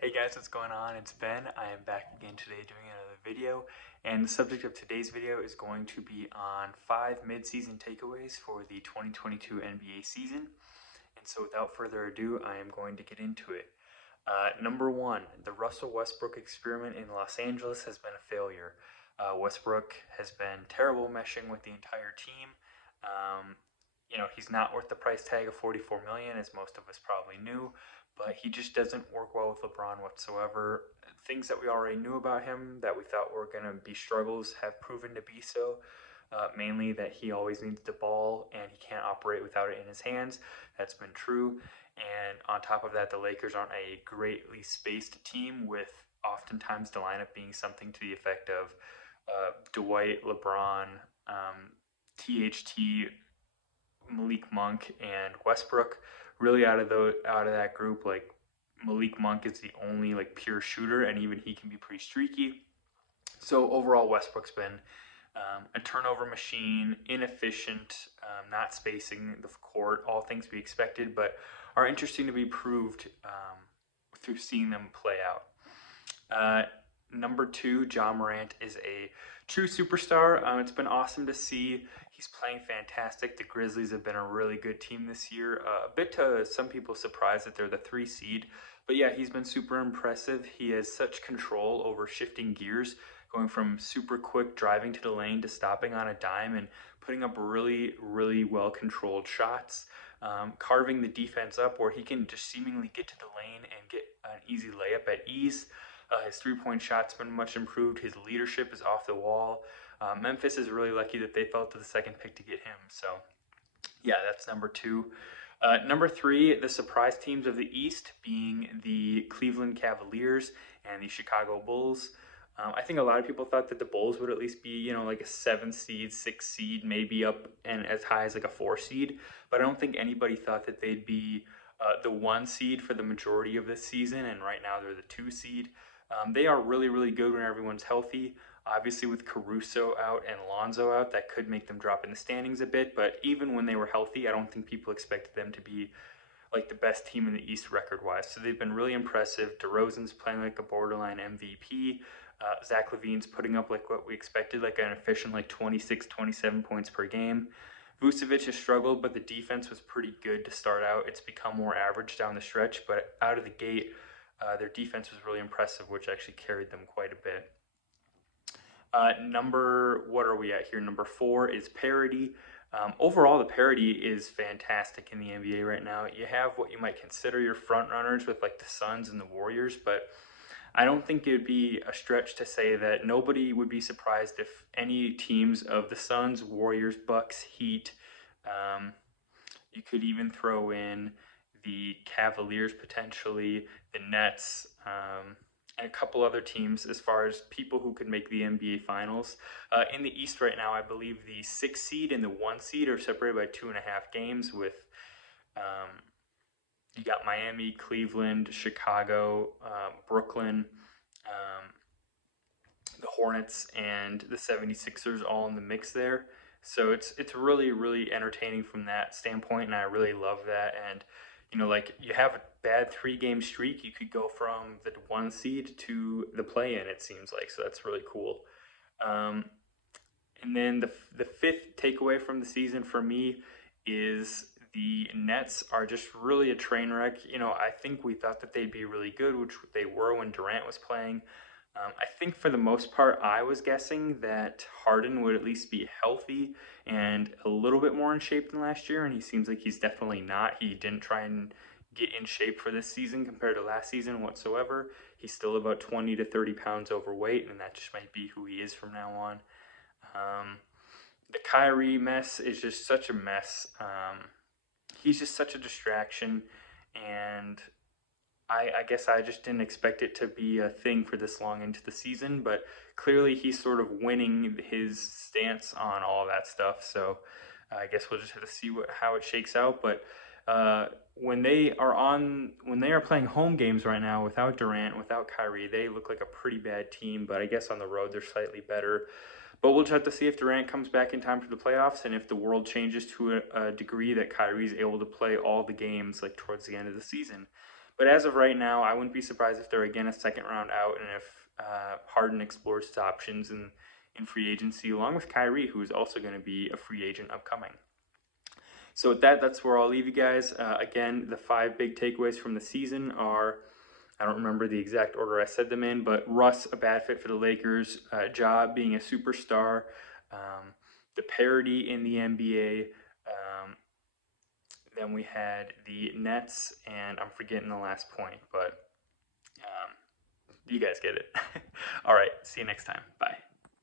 Hey guys, what's going on? It's Ben. I am back again today doing another video, and the subject of today's video is going to be on 5 mid-season takeaways for the 2022 NBA season. And so without further ado, I am going to get into it. Number one, the Russell Westbrook experiment in Los Angeles has been a failure. Westbrook has been terrible meshing with the entire team. Um, he's not worth the price tag of 44 million, as most of us probably knew, but he just doesn't work well with LeBron whatsoever. Things that we already knew about him that we thought were going to be struggles have proven to be so. Mainly that he always needs the ball and he can't operate without it in his hands. That's been true. And on top of that, the Lakers aren't a greatly spaced team, with oftentimes the lineup being something to the effect of Dwight, LeBron, THT, Malik Monk, and Westbrook. Really, out of that group, like Malik Monk is the only like pure shooter, and even he can be pretty streaky. So overall, Westbrook's been a turnover machine, inefficient, not spacing the court, all things we expected, but are interesting to be proved through seeing them play out. Number two, Ja Morant is a true superstar. It's been awesome to see. He's playing fantastic. The Grizzlies have been a really good team this year. A bit to some people's surprise that they're the 3 seed. But yeah, he's been super impressive. He has such control over shifting gears, going from super quick driving to the lane to stopping on a dime and putting up really, really well controlled shots. Carving the defense up where he can just seemingly get to the lane and get an easy layup at ease. His three-point shot's been much improved. His leadership is off the wall. Memphis is really lucky that they fell to the second pick to get him. So, yeah, that's number two. Number three, the surprise teams of the East being the Cleveland Cavaliers and the Chicago Bulls. I think a lot of people thought that the Bulls would at least be, like a 7 seed, 6 seed, maybe up and as high as like a 4 seed. But I don't think anybody thought that they'd be the 1 seed for the majority of this season. And right now they're the 2 seed. They are really, really good when everyone's healthy. Obviously, with Caruso out and Lonzo out, that could make them drop in the standings a bit. But even when they were healthy, I don't think people expected them to be like the best team in the East record-wise. So they've been really impressive. DeRozan's playing like a borderline MVP. Zach LaVine's putting up like what we expected, like an efficient like 26, 27 points per game. Vucevic has struggled, but the defense was pretty good to start out. It's become more average down the stretch, but out of the gate, their defense was really impressive, which actually carried them quite a bit. What are we at here? Number 4 is Parody. Overall, the parity is fantastic in the NBA right now. You have what you might consider your front runners with like the Suns and the Warriors, but I don't think it would be a stretch to say that nobody would be surprised if any teams of the Suns, Warriors, Bucks, Heat, you could even throw in the Cavaliers potentially, the Nets, and a couple other teams as far as people who could make the NBA Finals. In the East right now, I believe the 6 seed and the 1 seed are separated by 2.5 games with you got Miami, Cleveland, Chicago, Brooklyn, the Hornets, and the 76ers all in the mix there. So it's really, really entertaining from that standpoint, and I really love that. And like you have a bad 3-game streak, you could go from the 1 seed to the play-in, it seems like. So that's really cool. And then the fifth takeaway from the season for me is the Nets are just really a train wreck. I think we thought that they'd be really good, which they were when Durant was playing. I think for the most part, I was guessing that Harden would at least be healthy and a little bit more in shape than last year, and he seems like he's definitely not. He didn't try and get in shape for this season compared to last season whatsoever. He's still about 20 to 30 pounds overweight, and that just might be who he is from now on. The Kyrie mess is just such a mess. He's just such a distraction, and I guess I just didn't expect it to be a thing for this long into the season, but clearly he's sort of winning his stance on all that stuff. So I guess we'll just have to see how it shakes out. But when they are playing home games right now without Durant, without Kyrie, they look like a pretty bad team. But I guess on the road they're slightly better. But we'll just have to see if Durant comes back in time for the playoffs, and if the world changes to a degree that Kyrie's able to play all the games like towards the end of the season. But as of right now, I wouldn't be surprised if they're again a second round out, and if Harden explores his options in free agency, along with Kyrie, who is also going to be a free agent upcoming. So with that, that's where I'll leave you guys. Again, the 5 big takeaways from the season are, I don't remember the exact order I said them in, but Russ, a bad fit for the Lakers, Ja being a superstar, the parity in the NBA, then we had the Nets, and I'm forgetting the last point, but you guys get it. All right, see you next time. Bye.